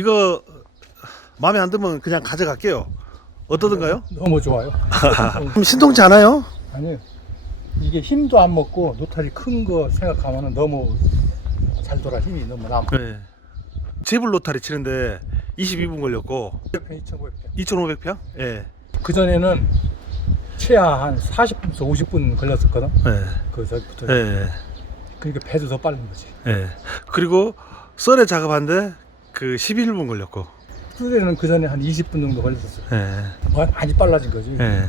이거 마음에 안 들면 그냥 가져갈게요. 어떠든가요? 너무 좋아요. 좀 신통치 않아요? 아니 이게 힘도 안 먹고 노탈이 큰 거 생각하면 너무 잘 돌아 힘이 너무 남아. 네. 제불 로타리 치는데 22분 걸렸고 2,500평. 2,500평? 예. 그 전에는 최하 한 40분에서 50분 걸렸었거든. 예. 그 저부터. 예. 그러니까 배도 더 빠른 거지. 예. 그리고 썰에 작업하는데 그 11분 걸렸고. 수레는 그 전에 한 20분 정도 걸렸었어. 예. 뭐 많이 빨라진 거지. 예.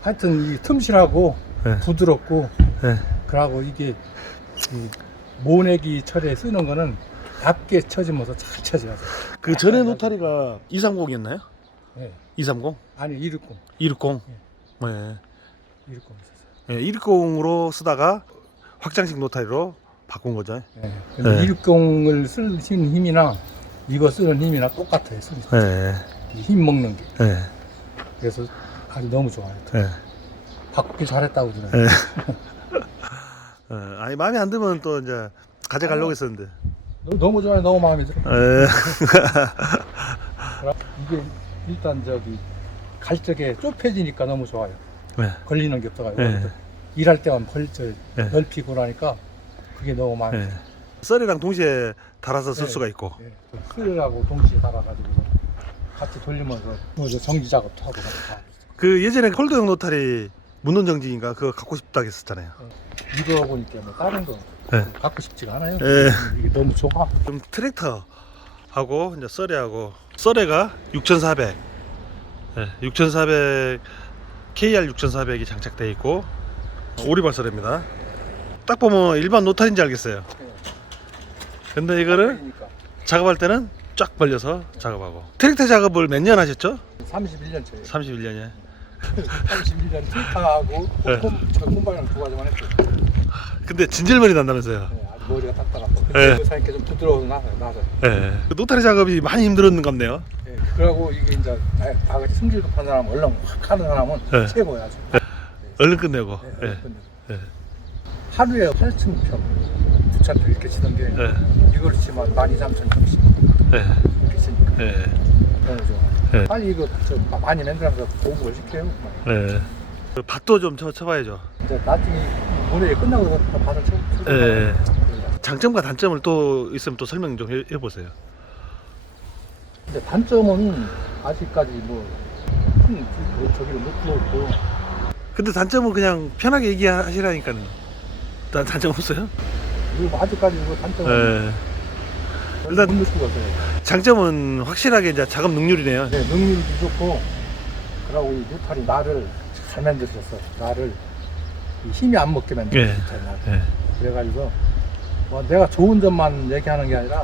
하여튼 이 틈실하고 예. 부드럽고 예. 그러고 이게 이 모내기 철에 쓰는 거는 얇게 쳐지면서 잘 쳐져야 돼. 그 전에 노타리가 230이었나요? 네. 230? 아니 260, 260? 예. 260 있었어요. 예. 260으로 쓰다가 확장식 노타리로 바꾼 거죠. 네. 근데 네. 260을 쓰는 힘이나 이거 쓰는 힘이나 똑같아요. 쓰는 힘. 예. 이힘 먹는 게. 예. 그래서 아주 너무 좋아요. 예. 바꾸기 잘했다고 들어요. 예. 어, 아니 마음에 안 들면 또 이제 가져가려고 했었는데. 너- 너무 좋아요. 너무 마음에 들어. 예. 이게 일단 저기 갈 적에 좁혀지니까 너무 좋아요. 네. 걸리는 게 없어가지고 네. 일할 때만 벌저 네. 넓히고 나니까 그게 너무 마음에 예. 썰이랑 동시에 달아서 쓸 네. 수가 있고. 네. 스릴하고 동시에 달아가지고 같이 돌리면서 뭐 이제 정지 작업도 하고 다. 그 예전에 홀더용 노탈이 문론 정지인가 그거 갖고 싶다 했었잖아요. 이거 보니까 뭐 다른 거 네. 갖고 싶지가 않아요. 예. 이게 너무 좋아. 좀 트랙터 하고 이제 썰에하고 썰에가 6,400. 예, 6,400 KR 6,400이 장착되어 있고 오리발 썰입니다. 딱 보면 일반 노탈인지 알겠어요. 근데 이거를 그러니까 작업할 때는 쫙 벌려서 작업하고 트랙터 작업을 몇 년 하셨죠? 31년 차예요. 31년에 31년 트위터하고 네. 저 콤바이랑 두 가지만 했어요. 근데 진절머리 난다면서요 네, 아주 머리가 딱딱하고 네. 그 사이에 좀 부드러워서 나서 나서. 예. 그 노타리 작업이 많이 힘들었는 같네요 예, 그러고 이게 이제 다, 다 같이 승질 급한 사람 얼른 확 하는 사람은 네. 최고야. 아주. 얼른 끝내고 예, 예. 근데 예. 하루에 8층 평, 9천 평 이렇게 치던 게 예. 이걸 치면 12,300평씩 예. 이렇게 치니까 예. 너무 좋아. 예. 빨리 이거 좀 마- 많이 만들어서 보급을 시켜요. 예. 그 밭도 좀 쳐, 쳐봐야죠 이제 나중에 모레 끝나고 다 밭을 쳐. 쳐- 예. 장점과 단점을 또 있으면 또 설명 좀 해, 해보세요 근데 단점은 아직까지 뭐, 큰, 그, 저기를 못 들어오고 근데 단점은 그냥 편하게 얘기하시라니까는 단, 단점 없어요? 그리고 아직까지 그 단점은 예. 일단- 못 느끼고 있어요. 장점은 확실하게 이제 작업 능률이네요 네, 능률도 좋고 그러고 이 뉴탈이 나를 잘 만들었어. 나를 이 힘이 안 먹게 만들었어. 예. 뉴탈이 나를. 예. 그래가지고 뭐 내가 좋은 점만 얘기하는 게 아니라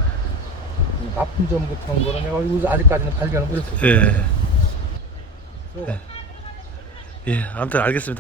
이 나쁜 점 같은 거는 내가 이거 아직까지는 발견을 못했어요. 예. 그래서 예. 예. 아무튼 알겠습니다